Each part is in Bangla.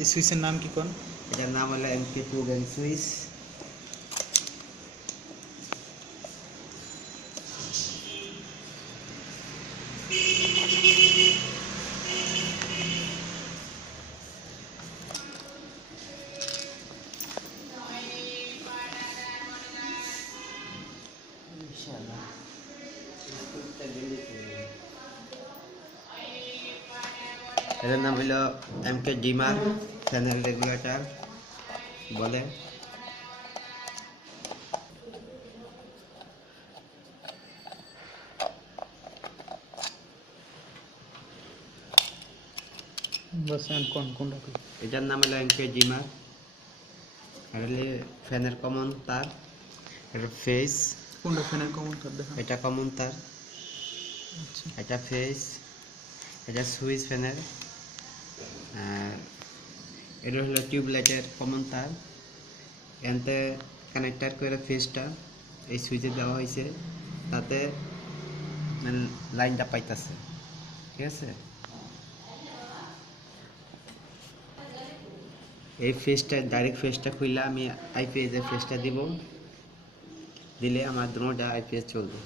এই সুইচের নাম কি কোন? এটার নাম হলো MK2 গ্যাং সুইচ। এটার নাম হলো MK ডিমার চ্যানেল রেগুলেটর বলে। बस কোন কোনটা কি? এটার নাম হলো MK ডিমার। আর হলে ফ্যানের কমন তার, এটা ফেস। কোনটা ফ্যানের কমন তার দেখা? এটা কমন তার, আচ্ছা এটা ফেস, এটা সুইচ ফ্যানের। আর এটা হলো টিউবলাইটের কমন তার। এনতে কানেক্টার করে ফেসটা এই সুইচে দেওয়া হয়েছে, তাতে লাইনটা পাইতেছে। ঠিক আছে, এই ফেসটা ডাইরেক্ট ফেসটা খুললে আমি আইপিএস এর ফেসটা দিব, দিলে আমার দুটোটা আইপিএস চলবে।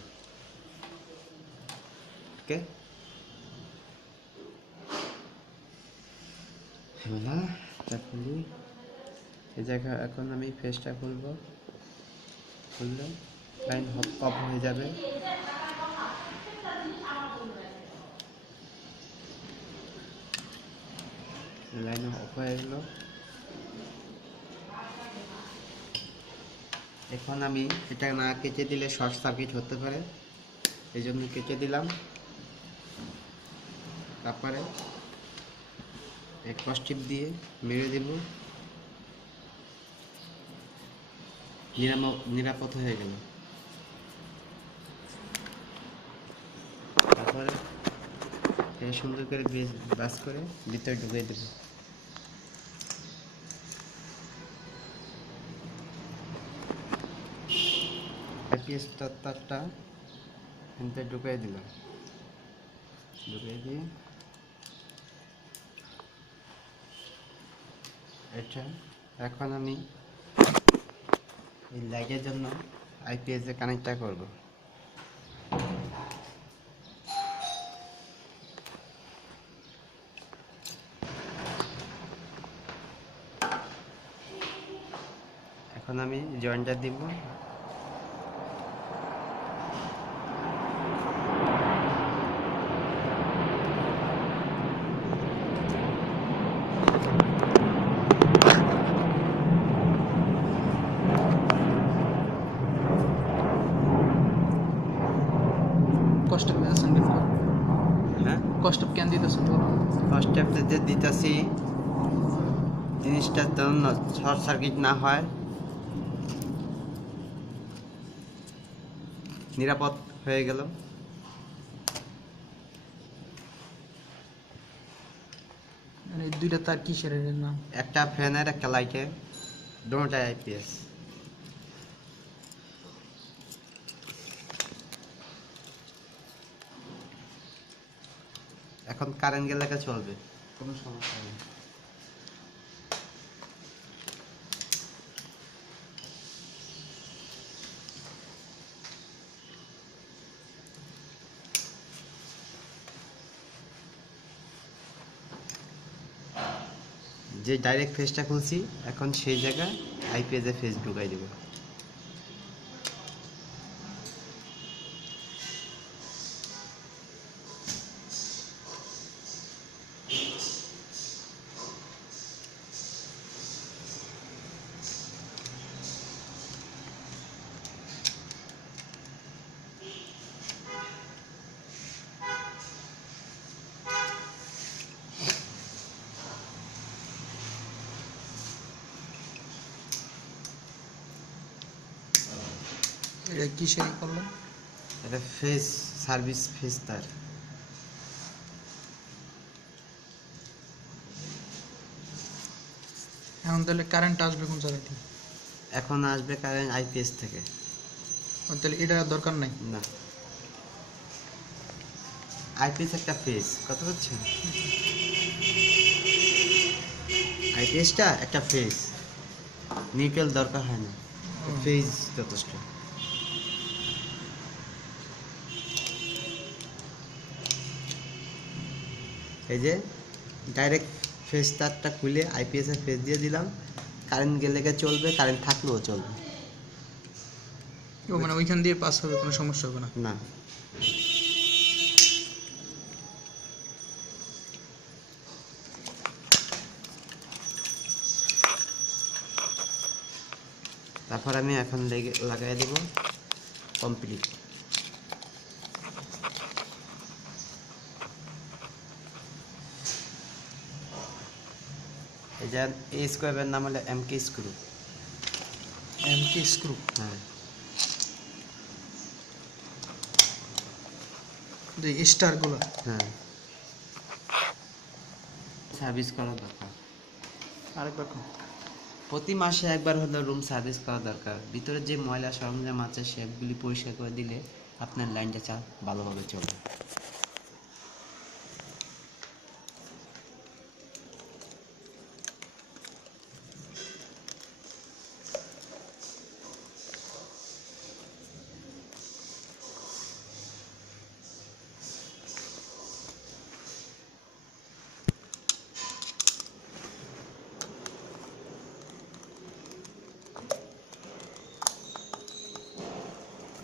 ওকে, হ্যাঁ খুলি এই জায়গা। এখন আমি ফেসটা খুলবো, খুললে লাইন অফ হয়ে যাবে। লাইন অফ হয়ে গেল। এখন আমি এটা না কেটে দিলে শর্ট সার্কিট হতে পারে, এই জন্য কেটে দিলাম। তারপরে এক কস্টিপ দিয়ে মেরে দেব, নিরাপদ হয়ে গেল। তারপরে এটা সুন্দর করে বাস করে ভিতরে ঢুকিয়ে দেব। আইপিএস তারটা ভিতরে ঢুকিয়ে দিলাম, ঢুকিয়ে দিয়ে এটা এখন আমি এই লাইটের জন্য আইপিএস এ কানেক্টটা করব। এখন আমি জয়েন্টটা দিব। কষ্ট দিতেছেন কি? হ্যাঁ, কষ্ট কেন দিতেছেন? ফার্স্ট স্টেপে যে দিতেছি জিনিসটা যেন শর্ট সার্কিট না হয়, নিরাপদ হয়ে গেল। মানে দুইটা তার কিসের এর নাম? একটা ফ্যানের একটা লাইটের, দুটোটাই আইপিএস। এখন কারেন্ট গেলে চলবে, কোনো সমস্যা নেই। যে ডাইরেক্ট ফেসটা খুলছি, এখন সেই জায়গায় আইপিএস এর ফেস ঢুকাই দেব। এটা কিসের করলেন? এটা ফেস সার্ভিস ফেস তার। এখন তাহলে কারেন্ট আসবে কোন জায়গা থেকে? এখন আসবে কারেন্ট আইপিএস থেকে। তাহলে এটা দরকার নাই? না, আইপিএস একটা ফেস, কথা বলছেন? আইপিএসটা একটা ফেজ, নিউট্রাল দরকার হয় না, ফেজ যথেষ্ট। এই যে ডাইরেক্ট ফেজ তারটা খুলে আইপিএস এর ফেজ দিয়ে দিলাম, কারেন্ট গেলে চলবে, কারেন্ট থাকলেও চলবে। ও মানে ওইখান দিয়ে পাস হবে, কোনো সমস্যা হবে না। না, তারপর আমি এখন লাগাই দেব কমপ্লিট। এই যে এই স্কোয়ারের নাম হলো এমকে স্ক্রু। এমকে স্ক্রু, হ্যাঁ, যে স্টারগুলো। হ্যাঁ, সার্ভিস করা দরকার। আরেকবার কোন? প্রতি মাসে একবার হলো রুম সার্ভিস করা দরকার। ভিতরে যে ময়লা সরঞ্জাম আছে সেগুলি পরিষ্কার করে দিলে আপনার লাইনটা ভালোভাবে চলবে।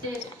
Yes.